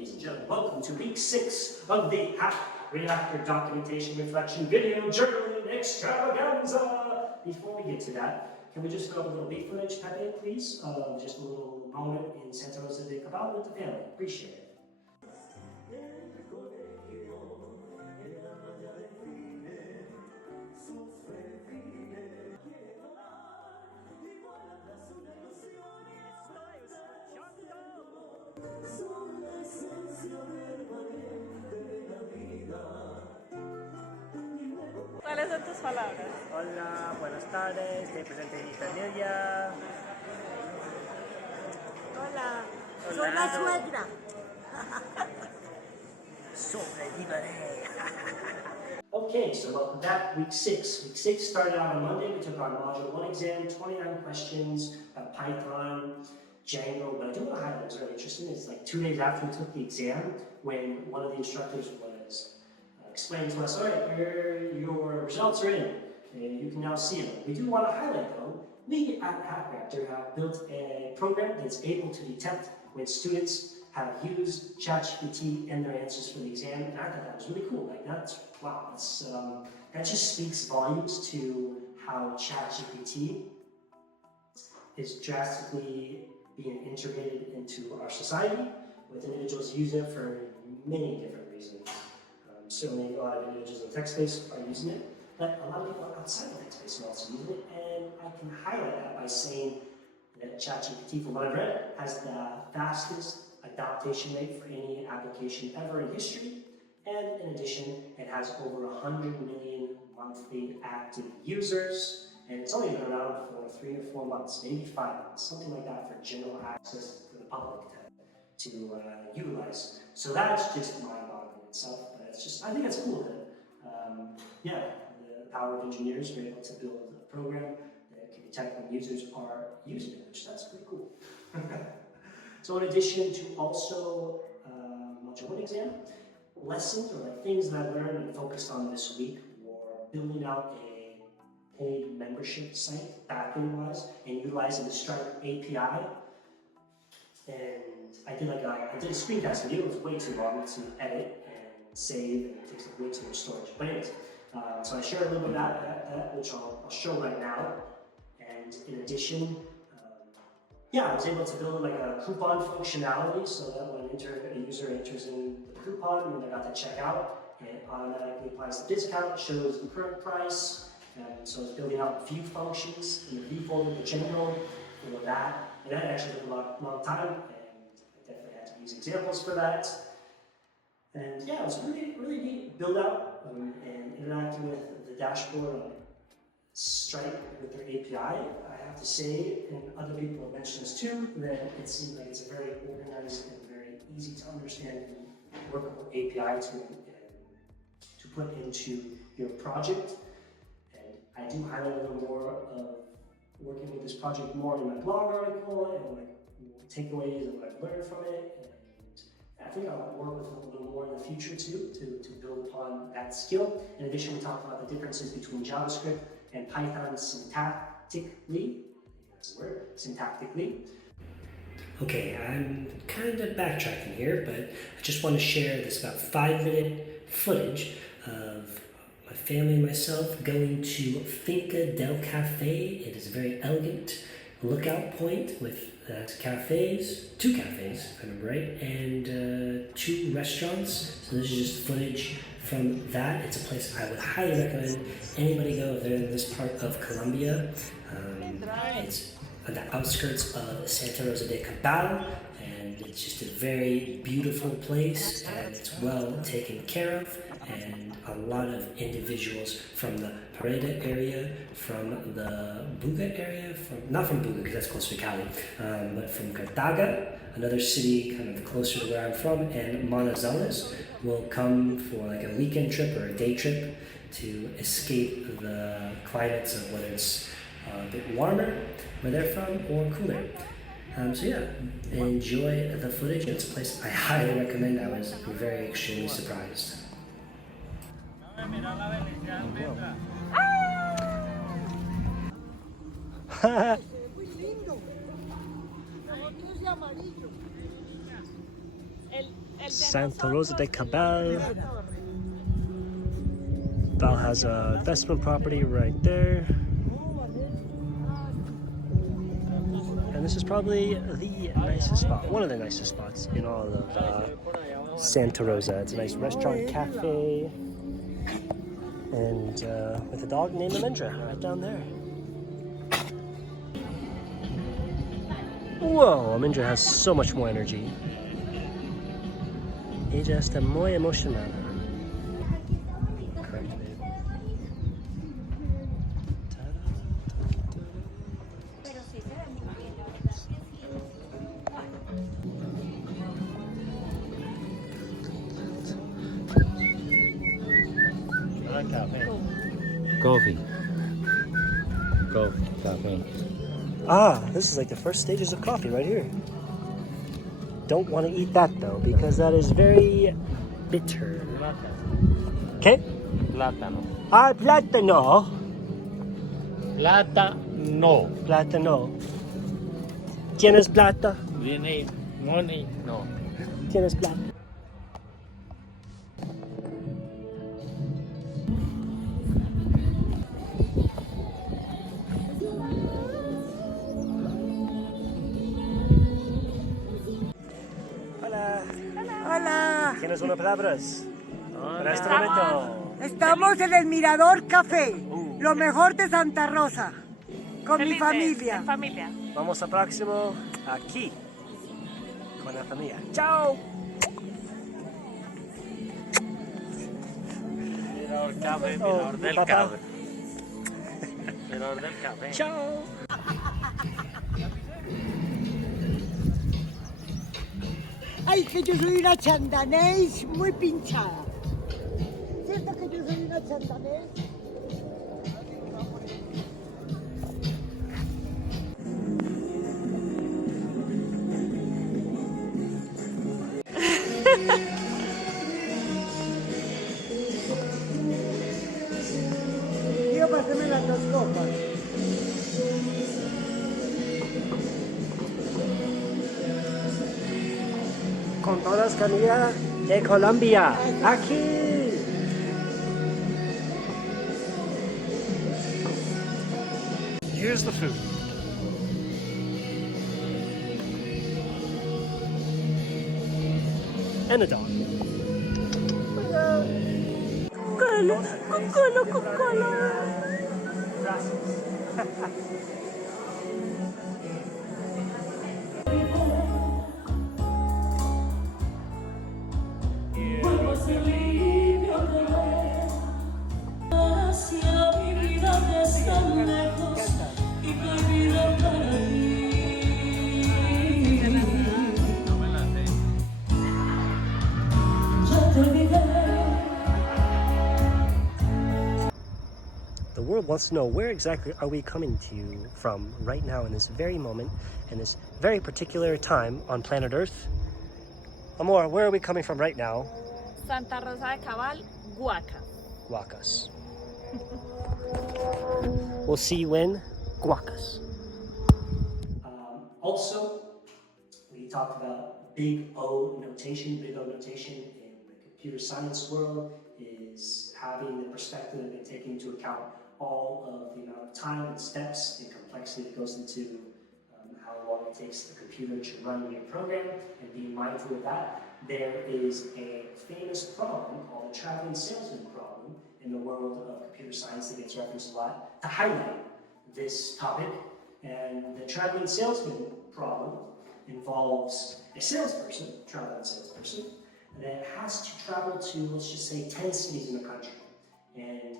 ladies and gentlemen, welcome to week 6 of the Hack Reactor documentation reflection video journaling extravaganza. Before we get to that, can we just throw up a little beat footage, Pepe, please? Just a little moment in Sant Rosa de Cabal with the family. Appreciate it. ¿Cuáles son tus palabras? Hola, buenas tardes, estoy presente en Italia. Hola, soy la suegra. Sobreviviré. Okay, so welcome back, week 6. Week 6 started out on Monday. We took our module 1 exam, 29 questions about Python, Django, but I do want to highlight what's really interesting. It's like 2 days after we took the exam when one of the instructors was explaining to us, all right, your results are in, and you can now see them. We do want to highlight though, we at Hack Reactor have built a program that's able to detect when students have used ChatGPT in their answers for the exam, and I thought that was really cool. Like wow, that just speaks volumes to how ChatGPT is drastically being integrated into our society, with individuals using it for many different reasons. Certainly a lot of individuals in the tech space are using it, but a lot of people outside the tech space are also using it, and I can highlight that by saying that ChatGPT, from what I've read, has the fastest adaptation rate for any application ever in history, and in addition, it has over 100 million monthly active users, and it's only been around for 3 or 4 months, maybe 5 months, something like that, for general access for the public to utilize. So that's just mind-boggling itself. I think that's cool that, the power of engineers are able to build a program that can detect when users are using it, which that's pretty cool. So in addition to also module 1 exam, lessons or like things that I learned and focused on this week were building out a paid membership site, backend-wise, and utilizing the Stripe API. And I did a screencast video. It was way too long to edit save, and it takes up way too much storage. But anyways, so I shared a little bit of that which I'll show right now. And in addition, I was able to build like a coupon functionality so that when a user enters in the coupon when they're about to check out, it automatically applies the discount, shows the current price. And so it's building out a few functions in the V folder, the general, for that. And that actually took a long time, and I definitely had to use examples for that. And yeah, it was really, really neat build out and interacting with the dashboard on Stripe with their API. I have to say, and other people have mentioned this too, that it seems like it's a very organized and very easy to understand and workable API to put into your project. And I do highlight a little more of working with this project more in my blog article and like takeaways and what I've learned from it. I think I'll work with it a little more in the future too, to build upon that skill. In addition, we talked about the differences between JavaScript and Python syntactically. That's a word, syntactically. Okay, I'm kind of backtracking here, but I just want to share this about 5-minute footage of my family and myself going to Finca Del Cafe. It is a very elegant lookout point with 2 cafes, if I remember right, and 2 restaurants. So this is just footage from that. It's a place I would highly recommend anybody go if they're in this part of Colombia. It's on the outskirts of Sant Rosa de Cabal, and it's just a very beautiful place, and it's well taken care of, and a lot of individuals from the Pareda area, from the Buga area, not from Buga because that's closer to Cali, but from Cartaga, another city kind of closer to where I'm from, and Manizales will come for like a weekend trip or a day trip to escape the climates of whether it's a bit warmer where they're from or cooler. So yeah, enjoy the footage. It's a place I highly recommend. I was very extremely surprised. Muy lindo. Nosotros de amarillo. Sant Rosa de Cabal. Val has a investment property right there. And this is probably the nicest spot, one of the nicest spots in all of Santa Rosa. It's a nice restaurant, cafe, and with a dog named Almendra right down there. Whoa, Almendra has so much more energy. Ella está muy emocionada. Correct, babe. Coffee. Cafe. Ah, this is like the first stages of coffee right here. Don't want to eat that though, because that is very bitter. Okay? Plátano. Ah, plátano. Plátano. Plátano. ¿Tienes plata? Viene money. No. ¿Tienes plata? Hola. Hola. ¿Tienes unas palabras para este momento? Estamos en el Mirador Café, lo mejor de Santa Rosa, con mi Felices, familia. En familia. Vamos al próximo aquí con la familia. ¡Chao! Mirador café, Oh, mirador del papá. café. Mirador del café. ¡Chao! Ay, que yo soy una chandanés muy pinchada. ¿Cierto que yo soy una chandanés? Tío, pásame las dos copas. Con todas comida de Colombia. Aquí. Here's the food. And a dog. The world wants to know, where exactly are we coming to you from right now in this very moment, in this very particular time on planet Earth? Amor, where are we coming from right now? Santa Rosa de Cabal, Guacas. Guacas. We'll see you in Guacas. Also, we talked about big O notation. Big O notation in the computer science world is having the perspective and taking into account all of the amount of time and steps and complexity that goes into how long it takes the computer to run your program, and being mindful of that. There is a famous problem called the traveling salesman problem in the world of computer science that gets referenced a lot to highlight this topic. And the traveling salesman problem involves a salesperson, traveling salesperson, that has to travel to, let's just say, 10 cities in the country. And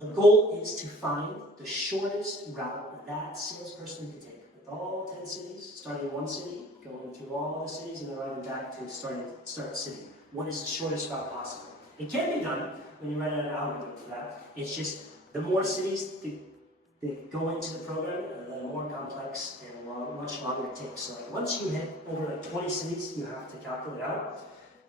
the goal is to find the shortest route that salesperson can take. With all 10 cities, starting in one city, going through all the cities, and then arriving back to start the city. What is the shortest route possible? It can be done when you write out an algorithm for that. It's just the more cities that go into the program, the more complex and much longer it takes. So like once you hit over like 20 cities, you have to calculate out.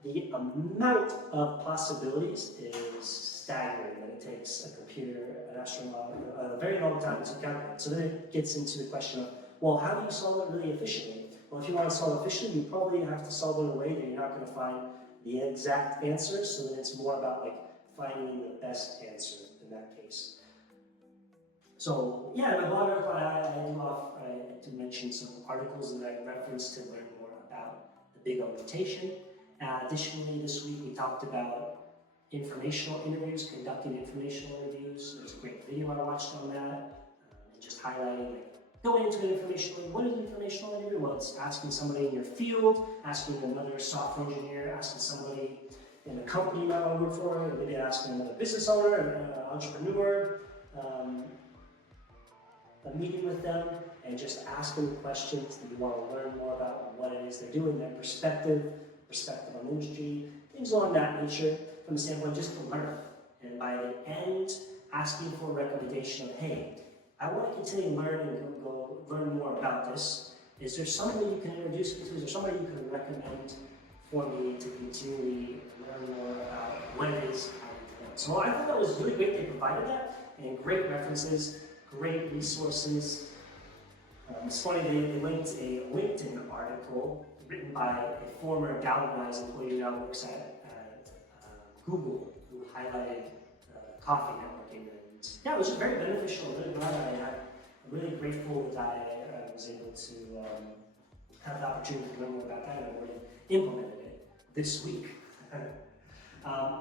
The amount of possibilities is staggering, and it takes a computer, an astronaut, a very long time to calculate. So then it gets into the question of, well, how do you solve it really efficiently? Well, if you want to solve efficiently, you probably have to solve it in a way that you're not going to find the exact answer, so then it's more about like finding the best answer in that case. So yeah, in my blog article, I do mention some articles that I referenced to learn more about the big orientation. Additionally, this week we talked about informational interviews, conducting informational interviews. There's a great video I watched on that, and just highlighting like, going into an informational, what is an informational interview? Well, it's asking somebody in your field, asking another software engineer, asking somebody in a company you might want to work for, or maybe asking another business owner, an entrepreneur, a meeting with them, and just asking questions that you want to learn more about what it is they're doing, their perspective on the industry, things along that nature, from the standpoint just to learn. And by the end, asking for a recommendation of, hey, I want to continue to learn and go learn more about this. Is there somebody you can introduce me to? Is there somebody you can recommend for me to continually learn more about what it is I'm doing? So I thought that was really great. They provided that, and great references, great resources. It's funny, they linked a LinkedIn article written by a former galvanized employee who now works at Google, who highlighted coffee networking. And yeah, it was just very beneficial. Really glad I'm really grateful that I was able to have the opportunity to learn more about that, and I already implemented it this week.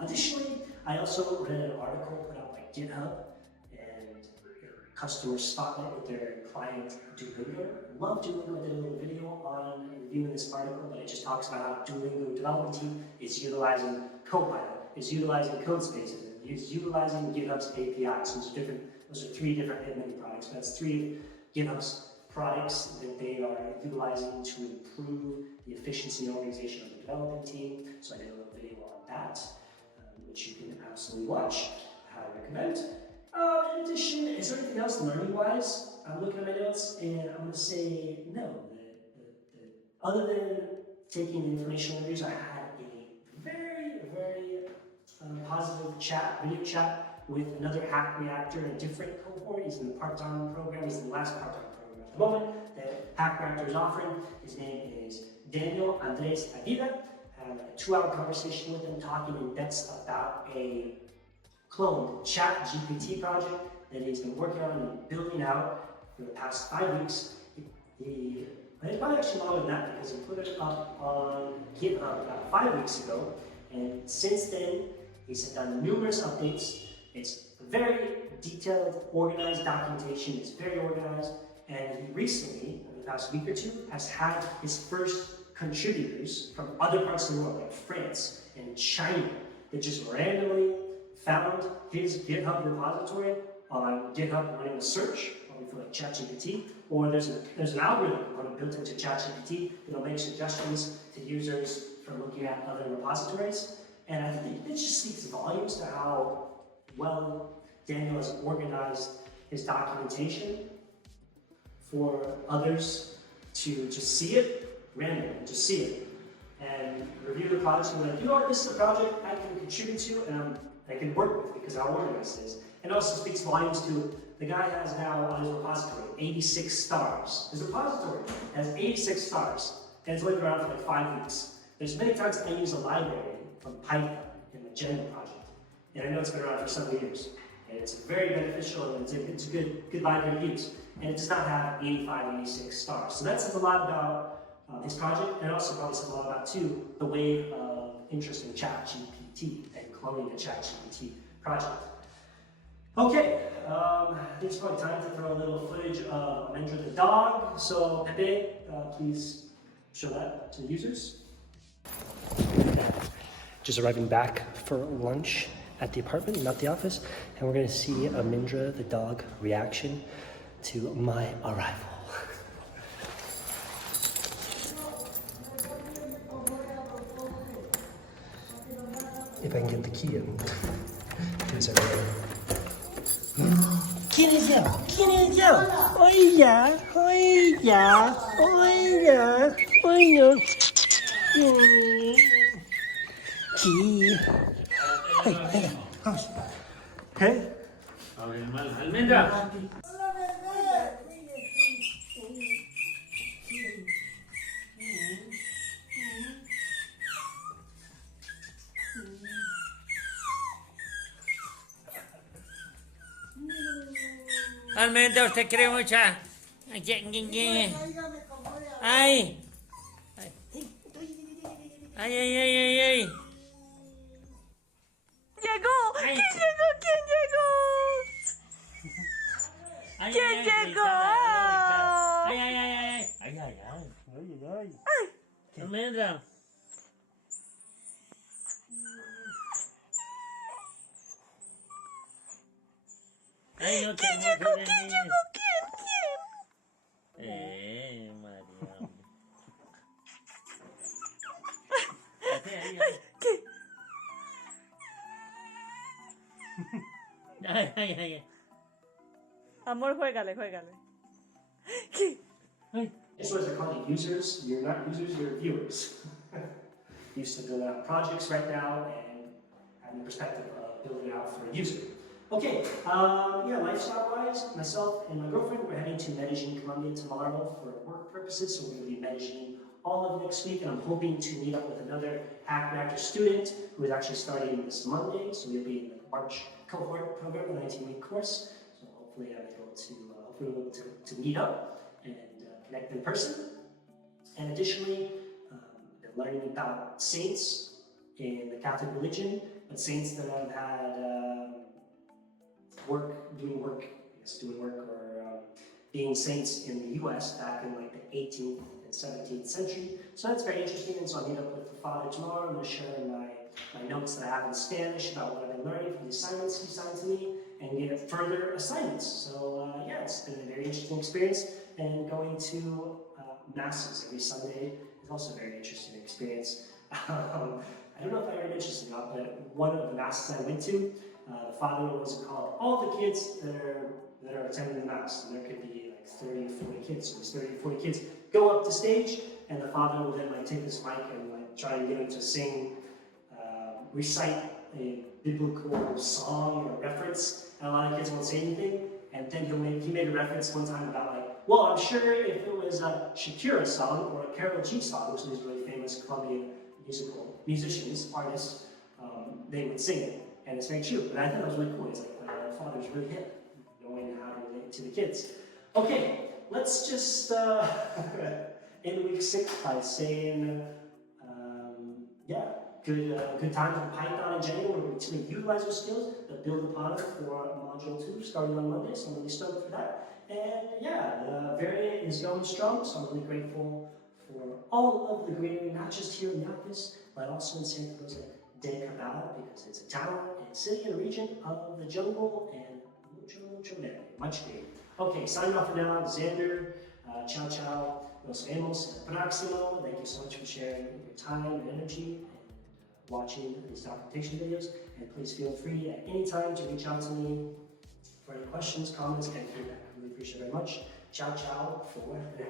Additionally, I also read an article put out by Github, and customer spotlight with their client Duolingo. I love Duolingo. I did a little video on reviewing this article, but it just talks about how Duolingo development team is utilizing Copilot, is utilizing Codespaces, and is utilizing GitHub's APIs. Those are three different mini products. That's three GitHub's products that they are utilizing to improve the efficiency and organization of the development team. So I did a little video on that, which you can absolutely watch. I highly recommend. In addition, is there anything else learning-wise? I'm looking at my notes, and I'm going to say no. Other than taking the informational interviews, I had a very, very positive video chat with another Hack Reactor, a different cohort. He's in the part-time program. He's in the last part-time program at the moment that Hack Reactor is offering. His name is Daniel Andres Avila. I had a 2-hour conversation with him, talking in depth about a cloned ChatGPT project that he's been working on and building out for the past 5 weeks. It's probably actually longer than that, because he put it up on GitHub about 5 weeks ago, and since then he's done numerous updates. It's very detailed, organized documentation. It's very organized, and he recently, in the past week or two, has had his first contributors from other parts of the world, like France and China, that just randomly found his GitHub repository on GitHub running a search, probably for like ChatGPT, or there's an algorithm built into ChatGPT that'll make suggestions to users from looking at other repositories. And I think it just speaks volumes to how well Daniel has organized his documentation for others to just see it randomly, just see it, and review the project and be like, you know what, this is a project I can contribute to and I can work with because how organized it is. And also speaks volumes to the guy has now on his repository 86 stars. His repository has 86 stars, and it's only been around for like 5 weeks. There's many times I use a library from Python in the Django project, and I know it's been around for several years, and it's very beneficial, and it's a good library to use, and it does not have 85, 86 stars. So that says a lot about his project, and it also probably says a lot about, too, the wave of interest in ChatGPT and cloning the ChatGPT project. Okay, I think it's probably time to throw a little footage of Almendra the dog. So Pepe, please show that to the users. Just arriving back for lunch at the apartment, not the office, and we're going to see Almendra the dog reaction to my arrival. If I can get the key in. ¿Quién es yo? ¿Quién es yo? Oiga, oiga, oiga, oiga. Key. Hey, hey, vamos. Okay? Almendra. Almendra, usted cree mucha. Ay, Óigame cómo le hablo. ay, ay, ay, ay, ay, ay. ¡Llegó! Ay. ¿Quién llegó? ¿Quién llegó? Ay, ¿Quién ay, ay, llegó? Ay, ay, ay, ay, ay, ay, ay, ay, ay. Almendra. Ay, no, ¿Quién llegó? ¿Quién llegó? ¿Quién? María. Así, ahí, ahí. ¿Qué? Ay, ay, ay. Amor, juégale, juégale. ¿Qué? Ay. This was called users. You're not users, you're viewers. Used to build out projects right now and having the perspective of building out for a user. Okay, yeah, lifestyle-wise, myself and my girlfriend, we're heading to Medellin, Colombia tomorrow for work purposes, so we're going to be in Medellin all of next week, and I'm hoping to meet up with another Hack Reactor student who is actually starting this Monday, so we'll be in the March cohort program, a 19-week course, so hopefully I'm able to, hopefully we'll be able to meet up and connect in person. And additionally, been learning about saints in the Catholic religion, but saints that have had doing work, or being saints in the US back in like the 18th and 17th century. So that's very interesting, and so I'll meet up with the father tomorrow. I'm going to share my notes that I have in Spanish about what I've been learning from the assignments he assigned to me, and get further assignments. So yeah, it's been a very interesting experience, and going to masses every Sunday is also a very interesting experience. I don't know if I already mentioned this or not, but one of the masses I went to, the father was called all the kids that are attending the mass, and there could be like 30 or 40 kids. So these 30 or 40 kids go up to stage, and the father will then like take this mic and like try and get them to sing, recite a biblical song or reference, and a lot of kids won't say anything. And then he made a reference one time about like, well, I'm sure if it was a Shakira song or a Karol G song, which are these really famous Colombian musicians, artists, they would sing it. And it's very true, but I thought it was really cool. It's like the father's really hip, knowing how to relate to the kids. Okay, let's just end week 6 by saying, yeah, good times with Python and Django. We're going to utilize those skills, but build upon it for Module 2 starting on Monday, so I'm really stoked for that. And yeah, the variant is going strong, so I'm really grateful for all of the greenery, not just here in the office, but also in Sant Rosa de Cabal, because it's a town and city and region of the jungle and mucho verde, much green. Okay, signing off for now, Xander, ciao ciao, nos vemos en el próximo. Thank you so much for sharing your time and energy and watching these documentation videos, and please feel free at any time to reach out to me for any questions, comments, and feedback. I really appreciate it very much. Ciao ciao for now.